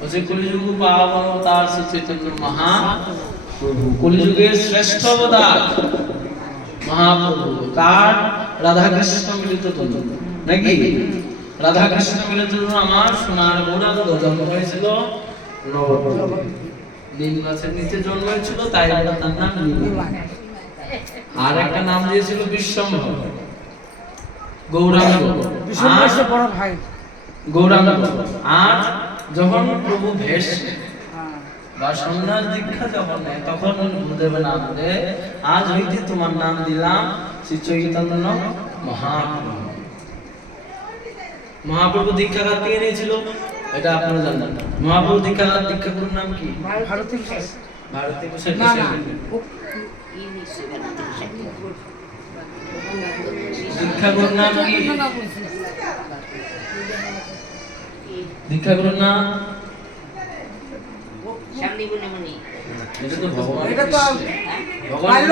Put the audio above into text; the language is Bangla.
বলছে কলিযুগ পাবন অবতার শ্রী চৈতন্য মহাপ্রভু শ্রেষ্ঠ অবতার মহাপ্রভু। কার? রাধা কৃষ্ণ মিলিত তনু নাকি? রাধা কৃষ্ণ মিলিত আমার সোনার গৌরাঙ্গ জন্ম হয়েছিল নবদ্বীপে। নীল গাছের নিচে জন্ম হয়েছিল তাই আমরা তার নাম আর একটা নাম দিয়েছিল বিশ্বম্ভর। গৌরাঙ্গ। গৌরাঙ্গ। আর যখন প্রভু ভেষ হ্যাঁ। বা সন্ন্যাস দীক্ষা যখন নেয় তখন গুরুদেব নাম দেয় আজ হইতে তোমার নাম দিলাম শ্রী চৈতন্য মহাপ্রভু। মহাপ্রভু দীক্ষা কার থেকে নিয়েছিল? এটা আপনারা জানেন। মহাপ্রভু দীক্ষা দীক্ষা গুরুর নাম কি? না না। দীক্ষা গুরুর নাম কি? দীক্ষা গুরুর না। মনে এটা তো ভগবান